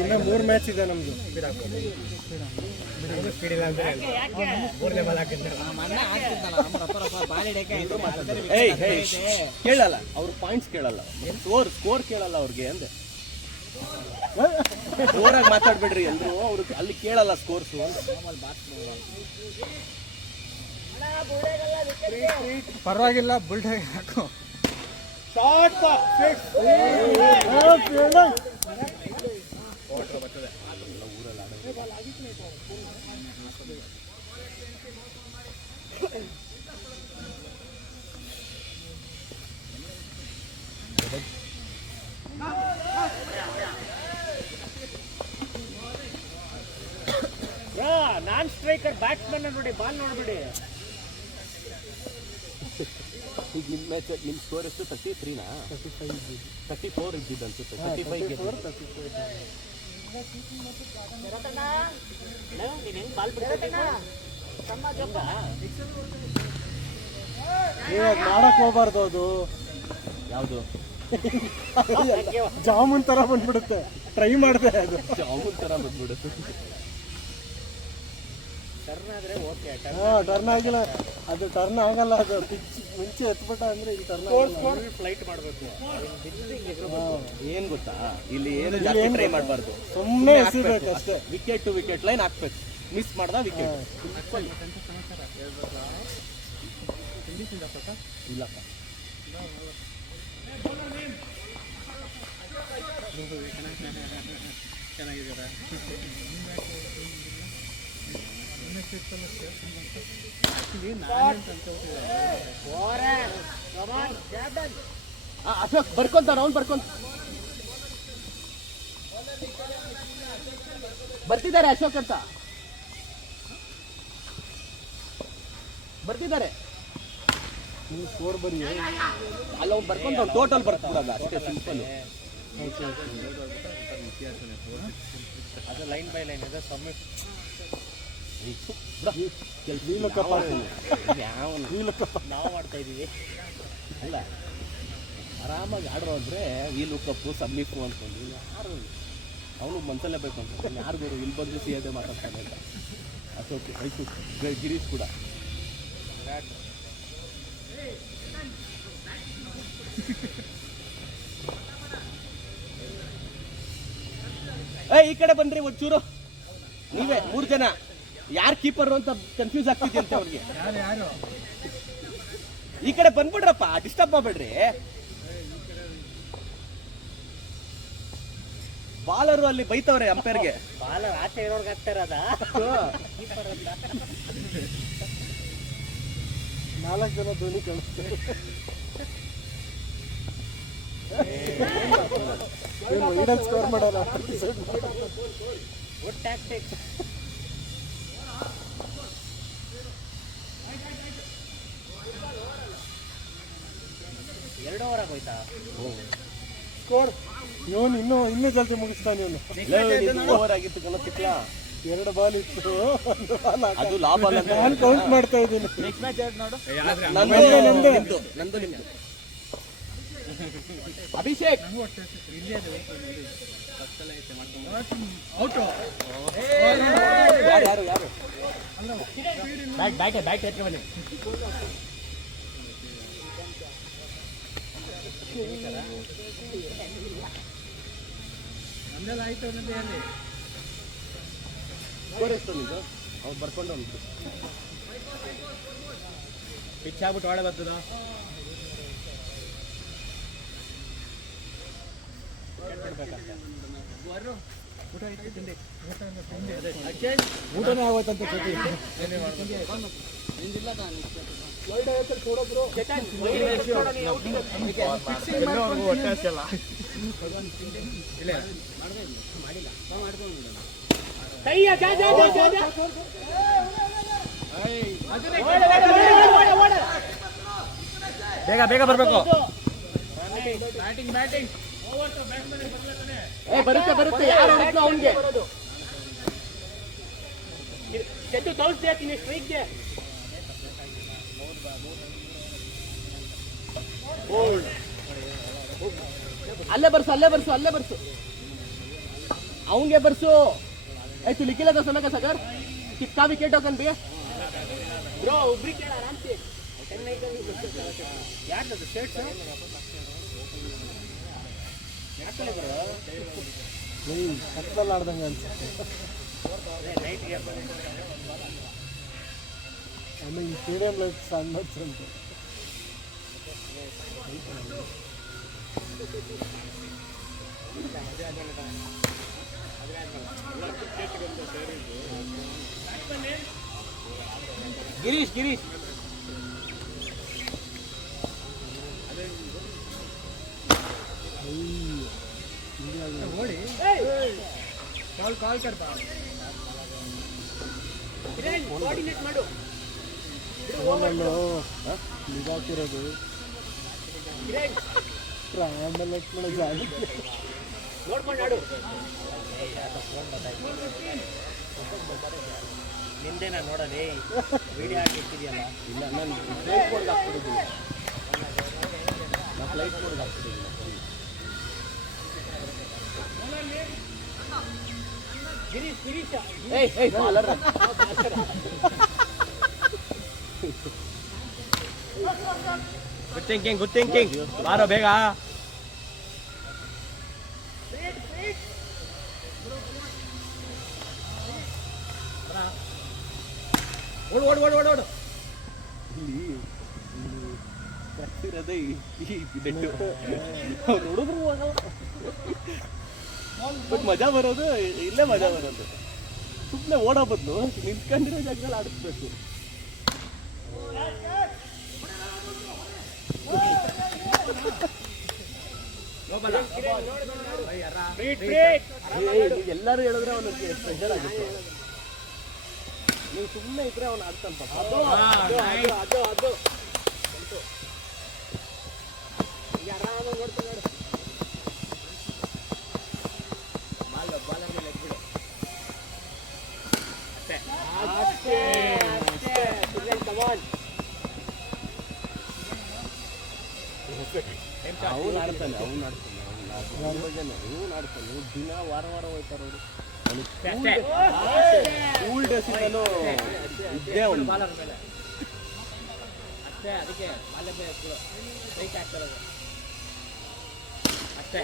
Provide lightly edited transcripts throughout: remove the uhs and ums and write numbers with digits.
ಇನ್ನ 3 ಮ್ಯಾಚ್ ಇದೆ ನಮ್ದು. ಕೇಳಲ್ಲ ಅವ್ರು, ಪಾಯಿಂಟ್ಸ್ ಕೇಳಲ್ಲ, ಸ್ಕೋರ್ ಕೇಳಲ್ಲ ಅವ್ರಿಗೆ ಅಂದೆ. ಜೋರಾಗಿ ಮಾತಾಡ್ಬೇಡ್ರಿ ಎಲ್ರು, ಅವ್ರು ಅಲ್ಲಿ ಕೇಳಲ್ಲ ಸ್ಕೋರ್ಸು. ಪರವಾಗಿಲ್ಲ, ಬುಲ್ಡಾಗಿ ಹಾಕು. ನಾನ್ ಸ್ಟ್ರೈಕರ್ ಬ್ಯಾಟ್ಸ್ಮನ್ ನೋಡಿ, ಬಾಲ್ ನೋಡ್ಬಿಡಿ. ಈಗ ನಿಮ್ಮ ಮ್ಯಾಚ್ ನಿಮ್ಮ ಸ್ಕೋರ್ ಎಷ್ಟು? 33ನಾ? 34 ಇದ್ದಿದ್ದು ಅನ್ಸುತ್ತೆ. 35 ಬಾಲ್ ಮಾಡಕ್ ಹೋಗ್ಬಾರ್ದು. ಅದು ಯಾವುದು ಜಾಮೂನ್ ತರ ಬಂದ್ಬಿಡುತ್ತೆ. ಟ್ರೈ ಮಾಡಿದೆ, ಅದು ಜಾಮೂನ್ ತರ ಬಂದ್ಬಿಡುತ್ತೆ. ಟರ್ನ್ ಆಗಿಲ್ಲ, ಅದು ಟರ್ನ್ ಆಗಲ್ಲ. ಅದು ಪಿಚ್ ಮುಂಚೆ ಎತ್ಬಿಟ್ಟ ಅಂದ್ರೆ ಈಗ ಟರ್ನ್ ಫ್ಲೈಟ್ ಮಾಡ್ಬೇಕು. ಏನ್ ಗೊತ್ತಾ, ಇಲ್ಲಿ ಏನು ಜಾಸ್ತಿ ಟ್ರೈ ಮಾಡಬಾರ್ದು, ಸುಮ್ಮನೆ ಎಸಿಬೇಕು ಅಷ್ಟೇ. ವಿಕೆಟ್ ಟು ವಿಕೆಟ್ ಲೈನ್ ಹಾಕ್ಬೇಕು. ಮಿಸ್ ಮಾಡ್ದ ವಿಕೆಟ್. ಇಲ್ಲಪ್ಪ, ಚೆನ್ನಾಗಿದ್ದಾರೆ. ಅಶೋಕ್ ಬರ್ಕೊಂತಾರ, ಅವ್ನು ಬರ್ತಿದ್ದಾರೆ. ಅಶೋಕ್ ಅಂತ ಬರ್ತಿದ್ದಾರೆ. ಸ್ಕೋರ್ ಬರೀ ಅಲ್ಲ, ಅವ್ನು ಬರ್ಕೊಂತ ಟೋಟಲ್ ಬರ್ತಿದ್ದಾಗ ಅಷ್ಟೇ, ಸಿಂಪಲ್. ಅದು ಲೈನ್ ಬೈ ಲೈನ್ ಇದೆ. ಸಬ್ಮಿಟ್ ನಾವು ಮಾಡ್ತಾ ಇದೀವಿ. ಅಲ್ಲ, ಆರಾಮಾಗಿ ಆಡ್ರು ಅಂದ್ರೆ ವೀಲು ಕಪ್ಪು ಸಬ್ಮಿಫು ಅಂದ್ಕೊಂಡು ಯಾರು ಅವನು ಮನ್ಸಲ್ಲೇ ಬೇಕು ಅಂತ ಯಾರಿಗೂ ಇಲ್ಲಿ ಬಂದು ಸಿಯದೆ ಮಾತಾಡ್ತಾನೆ ಅಂತ. ಅಶೋಕ್, ಗಿರೀಶ್ ಕೂಡ. ಈ ಕಡೆ ಬನ್ರಿ ಒಂಚೂರು, ನೀವೇ 3 ಜನ. ಯಾರು ಕೀಪರ್ ಅಂತ ಕನ್ಫ್ಯೂಸ್ ಆಗ್ತಿದ್ಯಂತೆ ಅವ್ರಿಗೆ. ಈ ಕಡೆ ಬಂದ್ಬಿಡ್ರಪ್ಪ, ಡಿಸ್ಟರ್ಬ್ ಮಾಡಬೇಡ್ರಿ. ಬಾಲರು ಅಲ್ಲಿ ಬೈತವ್ರೆ ಅಂಪೈರ್ಗೆ. ಬಾಲರ್ ಆಚೆ ಇರೋರ್ಗೆ ಆಗ್ತಾರದ 4 ಜನ ಧೋನಿ ಕಳಿಸ್ತಾರೆ. ವೈಡಲ್ ಸ್ಕೋರ್ ಮಾಡಲ್ಲ. Good tactics. ಎರಡು ಓವರ್ ಆಗೋಯ್ತಾ ಸ್ಕೋರ್? ಇವನು ಇನ್ನೂ ಜಲ್ದಿ ಮುಗಿಸ್ತಾನೆ. ಇವನು ಓವರ್ ಆಗಿತ್ತು ಕನಸಿಕ್ಲ. 2 ಬಾಲ್ ಇತ್ತು, 1 ಬಾಲ್ ಅದು ಲಾಭ ಅಲ್ಲ. ನಾನು ಕೌಂಟ್ ಮಾಡ್ತಾ ಇದ್ದೀನಿ. ನೆಕ್ಸ್ಟ್ ಮ್ಯಾಚ್ ಯಾರು ನೋಡು. ನಂದು ನಿಮ್ದು. ಅಭಿಷೇಕ್ ಯಾರು ಬ್ಯಾಟ್ ಎತ್ಕೊ ಬನ್ನಿ. ಸ್ಕೋರ್ ಎಷ್ಟು ನಿಂದು? ಅವ್ರು ಬರ್ಕೊಂಡು ಉಂಟು. ಪಿಚ್ ಆಗ್ಬಿಟ್ಟು ಒಳ್ಳೆ ಬರ್ತದ. ಊಟನೇ ಆಗೋಯ್ತಂತ. ಬೇಗ ಬೇಗ ಬರಬೇಕು. ಬರುತ್ತೆ ಯಾರು ಅವನಿಗೆ ತೋರಿಸ್ತೀನಿ ಸ್ಟ್ರೈಕ್ಗೆ. ಅಲ್ಲೇ ಬರ್ಸು ಅವಂಗೆ ಬರ್ಸು ಆಯ್ತು ಲಿಕ್ಕಿಲ್ಲ ಸಮಯ ಸಗರ್ कितना विकेट होकन भैया ब्रो उबरी केಳ आराम से चेन्नई का यार ना स्टेट से ಯಾಕಲೆ ಬ್ರೋ ಏಯ್ ಕತ್ತಲ ಆಡ್ದಂಗೆ ಅನ್ಸುತ್ತೆ ನೈಟ್ ಗೆ ಆಮೇಲೆ ಈ ಸ್ಟೇಡಿಯಂ ಲೈಟ್ ಸಣ್ಣದು ಅಂತ ಗಿರೀಶ್ ಕಾಲ್ करता ಕೋಆರ್ಡಿನೇಟ್ ಮಾಡು ಫೋನಲ್ಲೂ ನಿಗಾಕಿರೋದು ಆಮೇಲೆ ಮಾಡೋ ಜಾಗ ನೋಡ್ಕೊಂಡು ಆಡು ನಿಂದೇನ ನೋಡಲಿ ವಿಡಿಯೋ ಹಾಕಿರ್ತಿದ್ಯಲ್ಲ ಇಲ್ಲ ನಾನು ಫ್ಲೈಟ್ ಮೋಡ್ಗೆ ಹಾಕ್ಬಿಟ್ಟಿದ್ದೀನಿ ಗಿರೀಶ್ ಏಯ್ ಬಾಲರ್ ಗುಡ್ ಥಿಂಕಿಂಗ್ ಬಾರೋ ಬೇಗ ಓಡು ಇಲ್ಲಿ ಕಟ್ಟಿರೋದೇ ಈ ಬೆಟ್ಟು ಅವ್ರು ನೋಡಿದ್ರು ಬಟ್ ಮಜಾ ಬರೋದು ಇಲ್ಲೇ ಮಜಾ ಬರೋದು ಸುಮ್ಮನೆ ಓಡೋ ಬದಲು ನಿಂತ್ಕೊಂಡಿರೋ ಜಾಗದಲ್ಲಿ ಆಡಿಸ್ಬೇಕು ಎಲ್ಲರೂ ಹೇಳಿದ್ರೆ ಅವನಿಗೆ ಪ್ರೆಷರ್ ಆಗುತ್ತೆ ನೀವು ಸುಮ್ಮನೆ ಇದ್ರೆ ಅವನು ಆಡ್ತಾನೆ ಅದು ಆರಾಮಾಗಿ ನೋಡ್ತಾನೆ ಅವನು ಆಡ್ತಾನೆ ದಿನ ವಾರ ಹೋಗ್ತಾರೆ ಅವರು ಸ್ಕೂಲ್ ಡ್ರೆಸ್ಸಿಂದಲೂ ಇದ್ದೇ ಅವನು ಅಷ್ಟೇ ಅದಕ್ಕೆ ಕೈಕ್ ಆಗ್ತಾರೆ ಅಷ್ಟೇ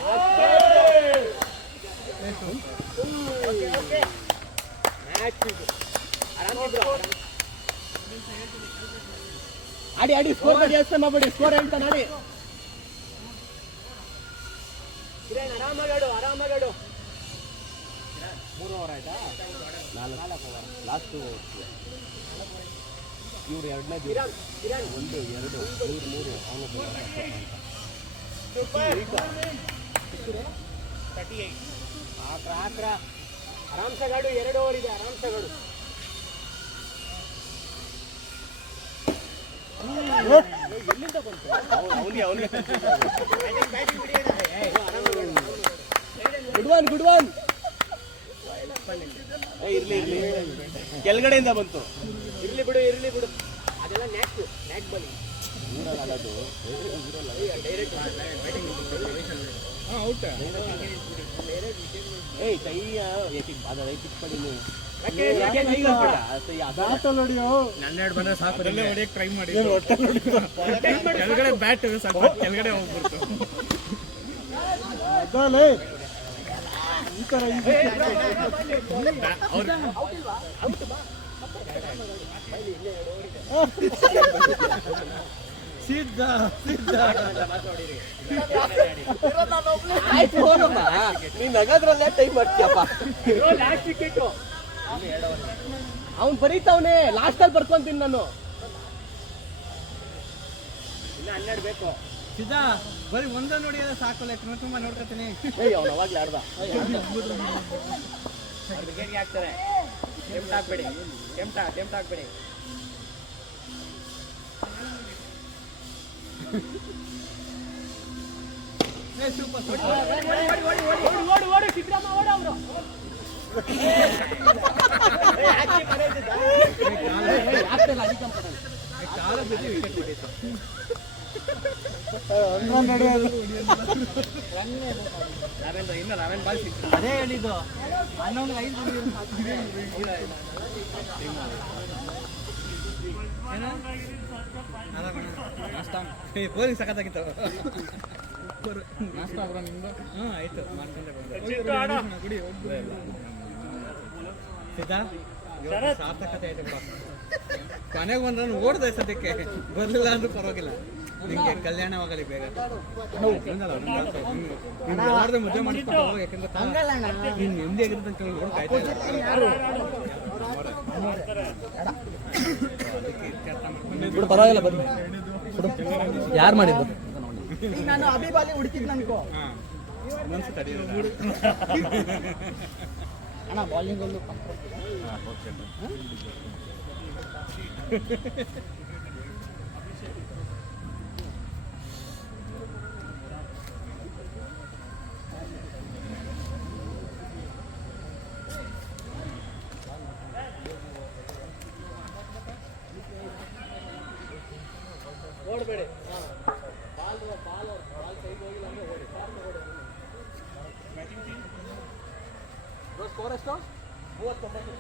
ಆಡಿ ಸ್ಕೋರ್ ಮಾಡಿ ಜಾಸ್ತಿ ಮಾಡ್ಬೇಡಿ ಸ್ಕೋರ್ ಹೇಳ್ತಾನೆ ಆಡಿ ಆರಾಮಾಗಾಡು 3 ಓವರ್ ಆಯ್ತಾ 4 ಓವರ್ ಲಾಸ್ಟ್ ಇವ್ರು ಎರಡನೇ ದಿವಸ 1 2 3 ಅವನು ಆರಾಮ್ಸಗಾಡು 2 ಓವರ್ ಇದೆ ಆರಾಮ್ಸಗಾಡು ಎಲ್ಲಿಂದ ಬಂತು ಅವನಿಗೆ ಗುಡ್ ಒನ್ ಇರ್ಲಿ ಕೆಳಗಡೆಯಿಂದ ಬಂತು ಇರ್ಲಿ ಬಿಡು ಅದೆಲ್ಲ ನ್ಯಾಕ್ ಬಲಿ ಊರಲ್ಲದು ಏಯ್ ಕೈಯ ಅದ ರೈಟ್ ಪಡಿ ನೀವು ನನ್ನೆರಡು ಬಂದ್ರೆ ಸಾಕು ಹೊಡಿಯಕ್ಕೆ ಟ್ರೈ ಮಾಡಿ ಕೆಳಗಡೆ ಬ್ಯಾಟ್ ಸ್ವಲ್ಪ ಕೆಳಗಡೆ ಹೋಗ್ಬಿಡ್ತು ಈ ತರ ಸಿದ್ಧ ನೀನ್ ನಗದ್ರಲ್ಲೇ ಟೈಮ್ ಮಾಡ್ತೀಯಪ್ಪ ಅವ್ನು ಬರೀತಾವನೆ ಲಾಸ್ಟ್ ಅಲ್ಲಿ ಬರ್ಕೊಂತೀನಿ ನಾನು ಇನ್ನ 12 ಬೇಕು ಸಿದ್ಧಾ ಬರೀ ಒಂದ ನೋಡಿ ಸಾಕು ಲೆಕ್ಕ ತುಂಬಾ ನೋಡ್ಕೊತೀನಿ ಅವನು ಅವಾಗ್ಲೇ ಆಡ್ದ ವಿಕೆಟ್ಗೆ ಹಾಕ್ತಾರೆ ಟೆಂಪ್ಟ್ ಹಾಕ್ಬೇಡಿ ಓಡು ಸಿದ್ದರಾಮ ಓಡು ಅವರು ಕಾಲ ಬಿದ್ದು ವಿಕೆಟ್ ನಡೆಯೋದು ಲೆವೆನ್ ಬಾಲ್ ಸಿಕ್ತು. ಅದೇ ಹೇಳಿದ್ದು ಅನ್ನೊಂದು 5 ಪೋಲಿಂಗ್ ಸಖತ್ತಾಗಿತ್ತು. ನಾಷ್ಟ ಬ್ರೋ ನಿಮ್ದು? ಹಾಂ ಆಯ್ತು ಮಾಡ್ಕೊಂಡೆ ಬಂದೆ. ಗುಡಿ ಹೋಗ್ಬಿಡ ಸಿದ್ಧಾ ಸಾರ್ಥಕತೆ ಆಯ್ತು ಬಿಡ. ಕೊನೆಗೆ ಬಂದ್ರೆ ಓಡ್ದೆ ಸದ್ಯಕ್ಕೆ, ಬರಲಿಲ್ಲ ಅಂದ್ರೂ ಪರವಾಗಿಲ್ಲ. ನಿಮಗೆ ಕಲ್ಯಾಣವಾಗಲಿ ಬೇಗ. ಯಾರ್ದು ಮದುವೆ ಮಾಡಿಸ್ಕೊಂಡು ಹೋಗೋ, ಯಾಕಂದ್ರೆ ನೀನು ನೆಮ್ಮದಿಯಾಗಿರುತ್ತೆ ಅಂತ ಹೇಳಿ ಕಾಯ್ತಾ ಬಿಡು, ಪರವಾಗಿಲ್ಲ ಬನ್ನಿ. ಯಾರು ಮಾಡಿದ್ದು? ನಾನು ಅಭಿಬಾಲಿ ಹುಡುಕಿದ್ ನನ್ಕೋ ಮನಸ್ಸು ತಡೆಯೋದು ಅಣ್ಣ ಬಾಲಿಂಗ್ ಒಂದು ಓಡಬೇಡಿ. ಸ್ಕೋರ್ ಎಷ್ಟು? 39.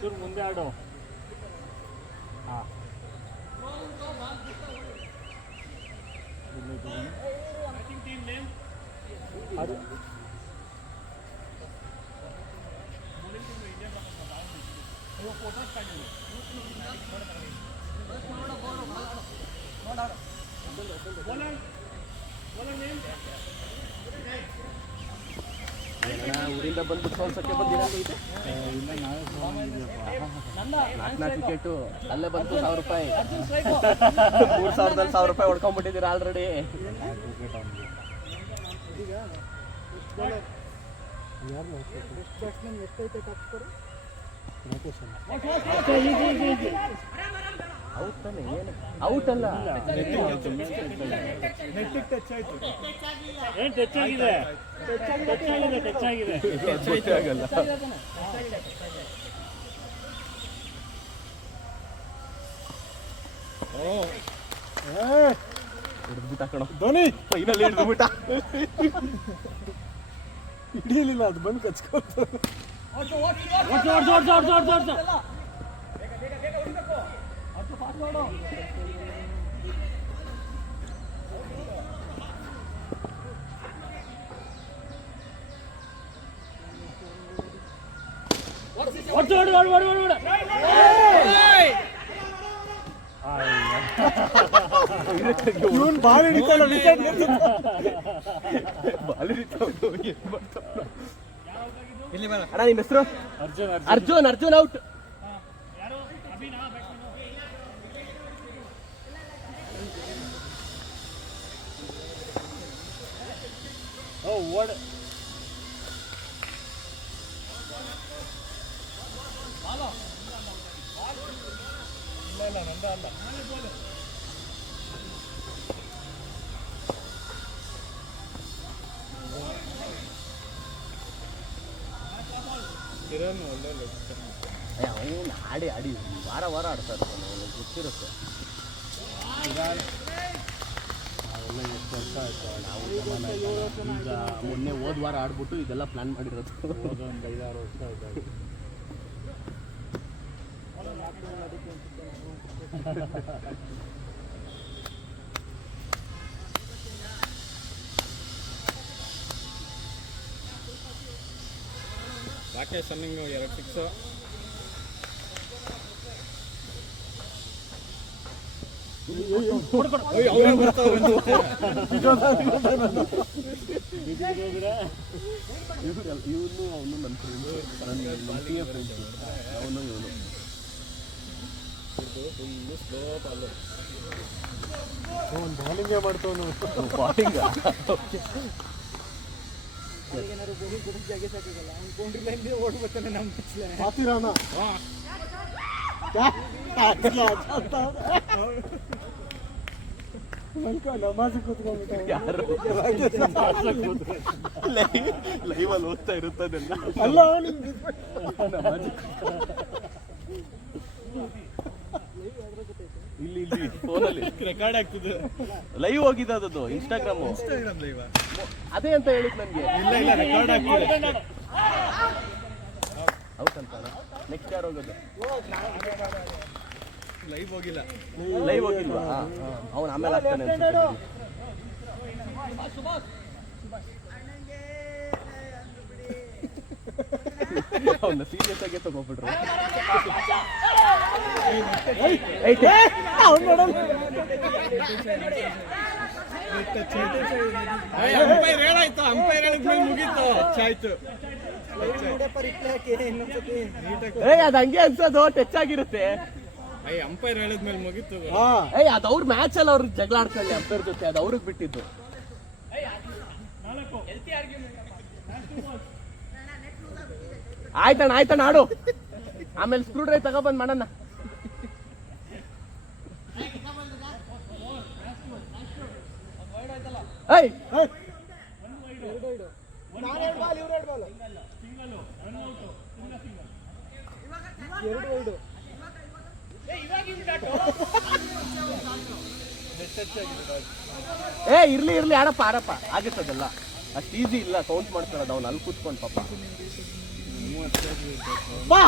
ಚೂರು ಮುಂದೆ ಆಡು. ಹಾಂ ಅದು ಊರಿಂದ ಬಂದ್ಬಿಟ್ಟು ಸೋಲ್ಸಕ್ಕೆ ಬಂದಿರೋ ಐತೆ. ಇಲ್ಲ ನಾಳೆ 4 ಟಿಕೆಟು ಅಲ್ಲೇ ಬಂತು 1000 ರೂಪಾಯಿ. 3000ದಲ್ಲಿ 1000 ರೂಪಾಯಿ ಹೊಡ್ಕೊಂಡ್ಬಿಟ್ಟಿದ್ದೀರಾ ಆಲ್ರೆಡಿ. ಔಟ್ ತಾನೆ, ಏನು ಔಟ್ ಅಲ್ಲ, ಏನು ಟಚ್ ಆಗಿದೆ, ಟಚ್ ಆಗಿದೆ. ಆಗಲ್ಲ. ಹಿಡಿದ್ಬಿಟ್ಟ ಕಣ ಧೋನಿ, ಫೈನಲ್ ಹಿಡಿದ್ಬಿಟ್ಟ. ಹಿಡಿಯಲಿಲ್ಲ, ಅದು ಬಂದು ಕಚ್ಕೊಳ್ತು. ಇವನ್ ಬಾಲ್ ಹಿಡಿತಾನ, ವಿಕೆಟ್ ಬಾಲ್ ಹಿಡಿತಾವ. ಇಲ್ಲಿ ಬರ ಅಣ್ಣ ನಿಮ್ಮ ಹೆಸರು? ಅರ್ಜುನ್. ಅರ್ಜುನ್ ಔಟ್. ಓಡ್ ಇಲ್ಲ ನಂದ ಅಲ್ಲ. ಕಿರಣ್ ಒಳ್ಳೆ ಅವನು ಆಡಿ ವಾರ ಆಡ್ತಾ ಇರ್ತಾನೆ, ಅವನಿಗೆ ಗೊತ್ತಿರುತ್ತೆ. ನಾವೆಲ್ಲ ಎಷ್ಟು ವರ್ಷ ಆಯ್ತು ನಾವು ಈಗ ಮೊನ್ನೆ ಹೋದ ವಾರ ಆಡ್ಬಿಟ್ಟು ಇದೆಲ್ಲ ಪ್ಲಾನ್ ಮಾಡಿರೋದು. ಒಂದು 5-6 ವರ್ಷ ಆಯ್ತು. ರಾಕೇಶ್ ಸನ್ನಿಂಗ್ 2 6. ಇವನು ಅವನು ನನ್ನ ಫ್ರೆಂಡ್ಸು, ನಮ್ಮ ಟೀಮ್ ಫ್ರೆಂಡ್ಸು. ಅವನು ಇವನು ಫುಲ್ಲು ಸ್ಲೋ ಬಾಲು. ಒಂದು ಬಾಲಿಂಗೇ ಮಾಡ್ತವನು. ಬಾಲಿಂಗ್ ಓಡ್ಬೇಕಾನೆ ನಮ್ಮ ಮಾತಿರಾಣ ನಮಾಜ್ ಕೂತ್ಕೊಂಡ್ಬಿಟ್ಟ. ಯಾರು ಲೈವಲ್ಲಿ ಓದ್ತಾ ಇರುತ್ತದೆಲ್ಲ ಅಲ್ಲ ನಮಾಜ್ ಇಲ್ಲಿ ಇಲ್ಲಿ ಫೋನಲ್ಲಿ ರೆಕಾರ್ಡ್ ಆಗ್ತದೆ. ಲೈವ್ ಹೋಗಿದೆ ಅದು ಇನ್ಸ್ಟಾಗ್ರಾಮು. ಇನ್ಸ್ಟಾಗ್ರಾಮ್ ಲೈವ್ ಅದೇ ಅಂತ ಹೇಳಿದ್ ನನಗೆ. ಇಲ್ಲ ಇಲ್ಲ ರೆಕಾರ್ಡ್ ಆಗ್ತದೆ. ಔಟ್ ಅಂತ. ನೆಕ್ಸ್ಟ್ ಯಾರು ಹೋಗೋದು? ಲೈವ್ ಹೋಗಿಲ್ಲ. ಲೈವ್ ಹೋಗಿಲ್ವಾ? ಅವನು ಆಮೇಲೆ ಆಗ್ತಾನೆ ಅನ್ಸುತ್ತೆ. ಅವನ್ನ ಸೀರಿಯಸ್ ಆಗಿ ತಗೋಬಿಟ್ರು. ಅಂಪೈರ್ ಹೇಳಾಯ್ತು, ಅಂಪೈರ್ ಹೇಳಿದ್ಮೇಲೆ ಮುಗೀತು. ಆಯ್ತು ಅದ್ ಹಂಗೆ ಅನ್ಸೋದು, ಟಚ್ ಆಗಿರುತ್ತೆ. ಅಂಪೈರ್ ಹೇಳಿದ್ಮೇಲೆ ಮುಗೀತು. ಅದು ಅವ್ರ ಮ್ಯಾಚ್ ಅಲ್ಲಿ ಅವ್ರಿಗೆ ಜಗಳ ಆಡ್ಕೊಳ್ಳಿ ಅಂಪೈರ್ ಜೊತೆ, ಅದು ಅವ್ರಿಗೆ ಬಿಟ್ಟಿದ್ದು. ಆಯ್ತಣ್ಣ ಆಯ್ತಣ್ಣ ಆಡು, ಆಮೇಲೆ ಸ್ಕ್ರೂ ಡ್ರೈವ್ ತಗೊಬಂದ್ ಮಾಡೋಣ. ಏಯ್ ಇರ್ಲಿ ಇರ್ಲಿ ಆಡಪ್ಪ ಆಡಪ್ಪ, ಆಗುತ್ತದಲ್ಲ. ಅಷ್ಟು ಈಸಿ ಇಲ್ಲ ಕೌಂಟ್ ಮಾಡ್ಕೊಳ್ಳೋದು. ಅವ್ನು ಅಲ್ಲಿ ಕೂತ್ಕೊಂಡು ಪಾಪ. ಬಾ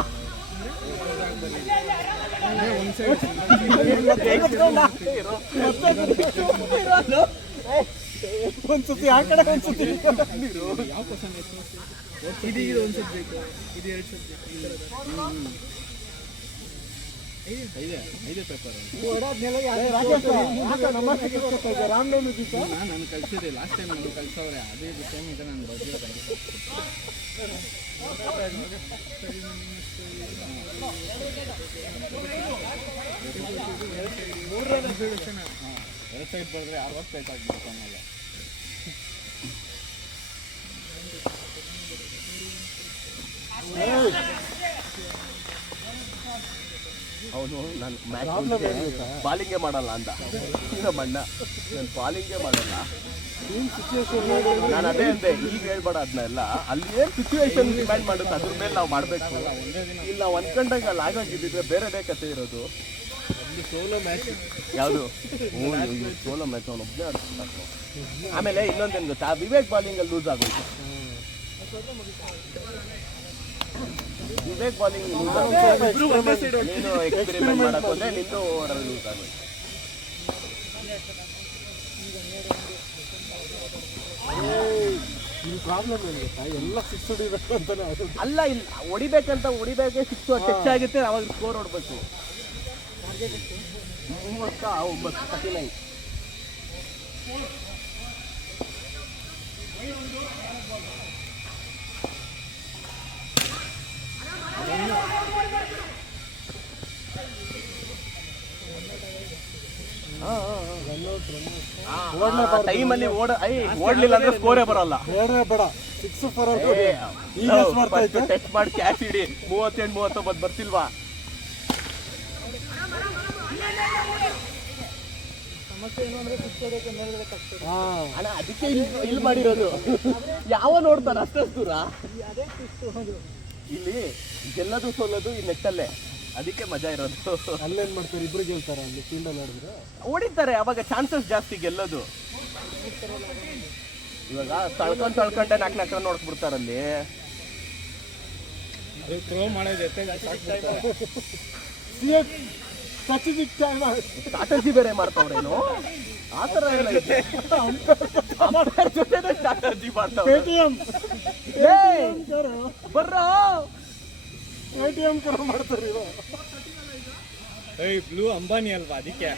ಒಂದ್ಸತಿ ಆ ಕಡೆ ಒಂದ್ಸತಿ ಯಾವ ಕ್ವಶನ್ ಇದು ಒಂದ್ಸತಿ ಬೇಕು, ಇದು 2 ಸಬ್ಜೆಕ್ಟ್. ಐದೇ ಪೇಪರ್ ರಾಮನವಮಿ ದಿವಸ ನಾನು ಕಳ್ಸಿದೆ. ಲಾಸ್ಟ್ ಟೈಮ್ ನಾನು ಕಳ್ಸವ್ರೆ, ಅದೇ ಸೇಮ್ ಇದೆ. ನಾನು ಬರ್ದಿರೋದು ಎರಡು ಸೈಡ್ ಬರೆದ್ರೆ 60 ಪೇಜ್ ಆಗ್ಬೇಕು ಅನ್ನೋಲ್ಲ. ಅವನು ನಾನು ಮ್ಯಾಚ್ ಬಾಲಿಂಗೇ ಮಾಡಲ್ಲ ಅಂದ. ನಮ್ಮಣ್ಣ ನಾನು ಬಾಲಿಂಗೇ ಮಾಡಲ್ಲ. ನಾನು ಅದೇ ಅಂದೆ, ಈಗ ಹೇಳ್ಬೇಡ ಅದನ್ನೆಲ್ಲ. ಅಲ್ಲಿ ಏನ್ ಸಿಚುವೇಶನ್ ಡಿಮ್ಯಾಂಡ್ ಮಾಡುತ್ತೆ ಅದ್ರ ಮೇಲೆ ನಾವು ಮಾಡಬೇಕು. ಇಲ್ಲ ನಾವು ಅನ್ಕೊಂಡಂಗೆ ಅಲ್ಲಿ ಆಗೋಗಿದ್ದಿದ್ರೆ ಬೇರೆದೇ ಕತೆ ಇರೋದು. ಸೋಲೋ ಮ್ಯಾಚ್ ಯಾವುದು? ಸೋಲೋ ಮ್ಯಾಚ್ ಅವನು ಒಬ್ಬನೇ ಆಡ್ತಾರೆ. ಆಮೇಲೆ ಇನ್ನೊಂದೇನು ಗೊತ್ತಾ, ವಿವೇಕ್ ಬಾಲಿಂಗಲ್ಲಿ ಲೂಸ್ ಆಗೋಯ್ತು. ವಿವೇಕ್ ಬಾಲಿಂಗ್ ನೀನು ಎಕ್ಸ್ಪೆರಿಮೆಂಟ್ ಮಾಡಕ್ ಹೋದ್ರೆ ನಿಂದು ಓವರಲ್ಲಿ ಲೂಸ್ ಆಗೋಯ್ತು. ಈ ಪ್ರಾಬ್ಲಮ್ ಏನು ಗೊತ್ತಾ, ಎಲ್ಲ 6 ಹೊಡಿಬೇಕು ಅಂತಾನೆ. ಅಲ್ಲ, ಇಲ್ಲ ಹೊಡಿಬೇಕಂತ ಹೊಡಿಬೇಕೆ 6 ಟಚ್ ಆಗುತ್ತೆ, ಅವಾಗ ಸ್ಕೋರ್ ಹೊಡ್ಬೇಕು. 39. ಟೈಮಲ್ಲಿ ಓಡ್ಲಿಲ್ಲ ಅಂದ್ರೆ ಸ್ಕೋರೇ ಬರಲ್ಲ. ಬೇಡ 6 ಫಾರ್ ಟಚ್ ಮಾಡಿ ಕ್ಯಾಚ್ ಇಡಿ. 38-39 ಬರ್ತಿಲ್ವಾ? ಅಣ್ಣ ಅದಕ್ಕೆ ಇಲ್ಲಿ ಮಾಡಿರೋದು. ಯಾವ ನೋಡ್ತಾರ ಅಷ್ಟು ದೂರ. ಇಲ್ಲಿ ಗೆಲ್ಲೋದು ಸೋಲೋದು ಈ ನೆಟ್ಟಲ್ಲೇ, ಅದಕ್ಕೆ ಮಜಾ ಇರೋದು. ಅಲ್ಲೇನ್ ಮಾಡ್ತಾರೆ, ಇಬ್ರು ಗೆಲ್ತಾರೆ. ಅಲ್ಲಿ ಫೀಲ್ಡ್ ಅಲ್ಲಿ ಆಡಿದ್ರೆ ಹೊಡಿತಾರೆ, ಅವಾಗ ಚಾನ್ಸಸ್ ಜಾಸ್ತಿ ಗೆಲ್ಲೋದು. ಇವಾಗ ತಳ್ಕೊಂಡೆ 4 ರನ್ ನೋಡ್ಬಿಡ್ತಾರಲ್ಲಿ. ಥ್ರೋ ಮಾಡೋದು ಸ್ಟ್ರಾಟಜಿ ಬೇರೆ ಮಾಡ್ತಾವ್ರೇನು, ಆ ಥರ ಎಲ್ಲ ಜೊತೆ ಸ್ಟ್ರಾಟಜಿ ಮಾಡ್ತಾವ್ರೆ. ಬರ್ರೋ ATM ಕರ ಮಾಡ್ತಾರೆ. ಬ್ಲೂ ಅಂಬಾನಿ ಅಲ್ವಾ, ಅದಕ್ಕೆ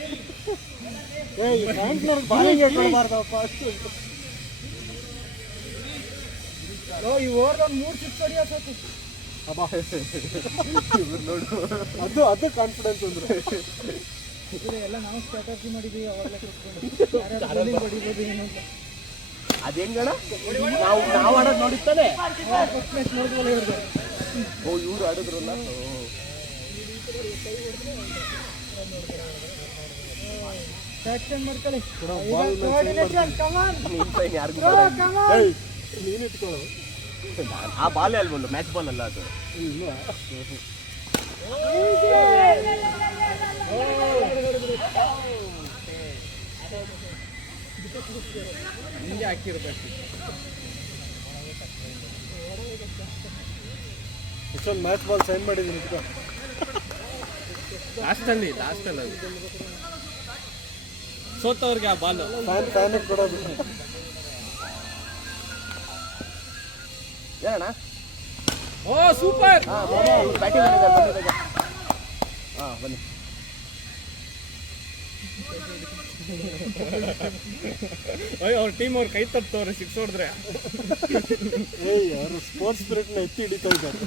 ಬಾಲಿಂಗ್ ಕೊಡಬಾರ್ದಪ್ಪ. ಈ ಓವರ್ 3 6 ಹೊಡಿಯೋದು. ನೋಡು, ಅದು ಕಾನ್ಫಿಡೆನ್ಸ್ ಅಂದ್ರೆ. ಎಲ್ಲ ನಾವು ಸ್ಟ್ರಾಟಜಿ ಮಾಡಿದ್ವಿ. ಅದ್ ಹೆಂಗಣ ನಾವು ಆಡೋದು ನೋಡಿತ್ತಾನೆ. ಓ ಇವ್ರು ಆಡಿದ್ರಲ್ಲ. ಮಾಡ್ಕೊಳ್ಳಿ. ನೀನ್ ಇಟ್ಕೊಳ್ಳೋ. ಆ ಬಾಲ್ ಅಲ್ವಲ್ಲ, ಮ್ಯಾಚ್ ಬಾಲ್ ಅಲ್ಲ ಅದು. ಹಿಂಗೆ ಹಾಕಿರ್ಬೇಕು. ಇಷ್ಟೊಂದು ಮ್ಯಾಚ್ ಬಾಲ್ ಸೈನ್ ಮಾಡಿದ್ದೀನಿ ಇದಕ್ಕೆ. ಲಾಸ್ಟಲ್ಲಿ ಅದು ಸೋತವ್ರಿಗೆ ಆ ಬಾಲ್ ಫ್ಯಾನ್ ಕೊಡೋದು. ಏನಣ್ಣ? ಓ ಸೂಪರ್. ಬ್ಯಾಟಿಂಗ್ ಮಾಡಿದ್ದಾರೆ, ಬನ್ನಿ. ಅಯ್ಯೋ ಅವ್ರ ಟೀಮ್ ಅವ್ರು ಕೈ ತಪ್ತವ್ರೆ 6 ಹೊಡೆದ್ರೆ. ಅವರು ಸ್ಪೋರ್ಟ್ಸ್ ಸ್ಪಿರಿಟ್ನ ಎತ್ತಿ ಹಿಡಿತಾ ಇದ್ದಾರೆ.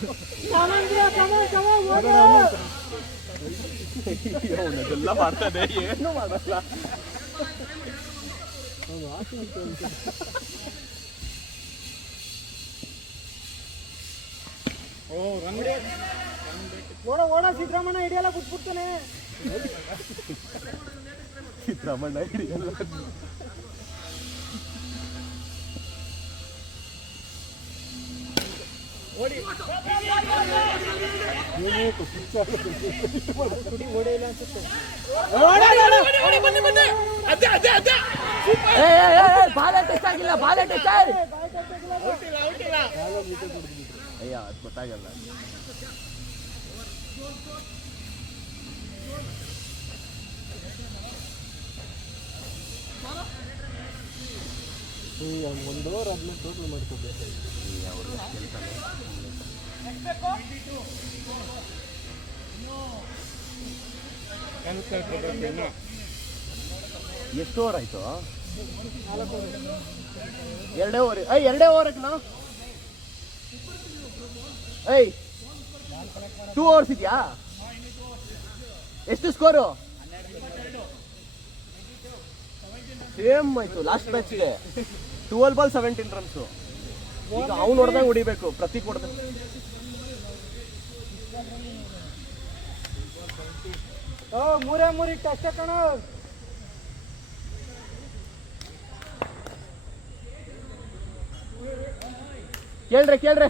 ಅವನ್ನೆಲ್ಲ ಮಾಡ್ತಾನೆ, ಏನು ಮಾಡಲ್ಲ. ಓ ರನ್ ಓಡ ಸಿದ್ದರಾಮಣ್ಣ ಹಿಡಿಯಲ್ಲ ಬಿಟ್ಬಿಡ್ತಾನೆ. ಸಿದ್ದರಾಮಣ್ಣ ಹಿಡಿಯಲ್ಲ. ಓಡಿಲ್ಲ ಅನ್ಸುತ್ತೆ. ಅಯ್ಯ ಅದು ಗೊತ್ತಾಗಲ್ಲ. ಒಂದು ಓವರ್ ಆದ್ಮೇಲೆ ಟೋಟಲ್ ಮಾಡ್ಕೋಬೇಕು. ಎಷ್ಟು ಓವರ್ ಆಯ್ತು? 2 ಓವರ್. 2 ಓವರ್ಗೆ ನಾವು 2 ಓವರ್ಸ್ ಇದೆಯಾ? ಎಷ್ಟು ಸ್ಕೋರು? ಸೇಮ್ ಆಯ್ತು ಲಾಸ್ಟ್ ಮ್ಯಾಚ್ಗೆ. 12 ball 17 runs. ಈಗ ಅವ್ನು ಹೊಡೆದಾಗ ಹೊಡಿಬೇಕು, ಪ್ರತೀಕ್ ಹೊಡೆದ. ಮೂರೇ ಇಟ್ಟು ಅಷ್ಟೇ ಕಣ. ಕೇಳ್ರಿ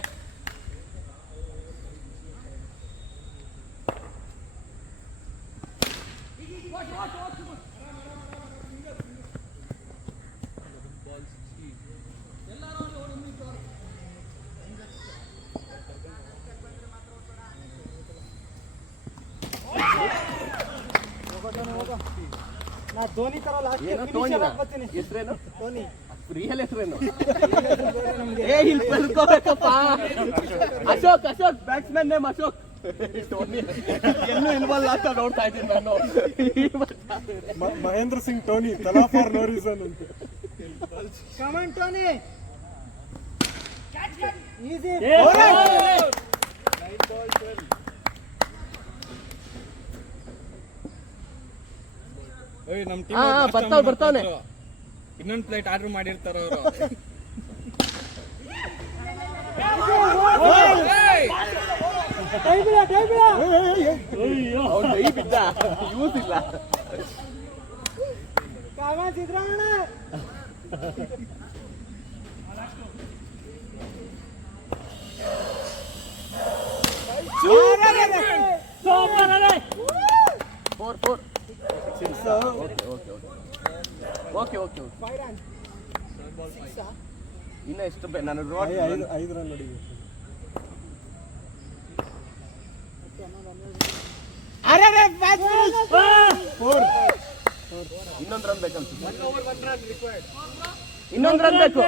ನಾ ಧೋನಿ ತರ ಲಾಸ್ಟ್ ಹೆಸರೇನು? ಧೋನಿ ರಿಯಲ್ ಹೆಸರೇನು? ಇಲ್ಲಿ ತಿಳ್ಕೋಬೇಕಪ್ಪ. Ashok batsman name Ashok. ಎಲ್ಲೂ ಇನ್ವಾಲ್ವ್ ಆಗ್ತಾ ನೋಡ್ತಾ ಇದ್ದೀನಿ ನಾನು. Mahendra Singh Dhoni, Thala for no reason ಅಂತ. Come on Dhoni, easy. ನಮ್ಮ ಟೀಮ್ ಬರ್ತಾವನೆ. ಇನ್ನೊಂದು ಪ್ಲೇಟ್ ಆರ್ಡರ್ ಮಾಡಿರ್ತಾರ ಅವರು. ಬಿದ್ದ ಯೂಸ್ ಇಲ್ಲ. ಕಮಾನ್ ಸಿದ್ದರಾಮಣ್ಣ. ಓಕೆ. ಇನ್ನ ಎಷ್ಟು ನಾನು 5 ರನ್ ಹೊಡಿಬೇಕು. ಇನ್ನೊಂದು ರನ್ ಬೇಕಂತ. ಇನ್ನೊಂದು ರನ್ ಬೇಕು.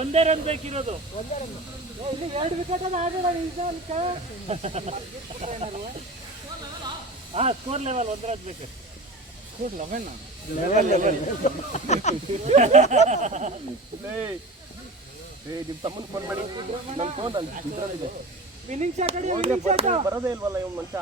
ಒಂದೇ ರನ್ ಬೇಕಿರೋದು. ಇಲ್ಲಿ 2 ವಿಕೆಟ್ ಆಡೋಣ. ಸ್ಕೋರ್ ಲೆವೆಲ್ 1 ರನ್ ಬೇಕು. ಸ್ಕೋರ್ 11. ನಿಮ್ ತಮ್ಮನ್ ಫೋನ್ ಮಾಡಿ. ನನ್ನ ಫೋನ್ ಇದ್ರಲ್ಲಿದೆ. ವಿನ್ನಿಂಗ್ ಶಾಟ್ ಬರೋದೇ ಇಲ್ವಲ್ಲ ಇವ್ ಮನುಷ್ಯ.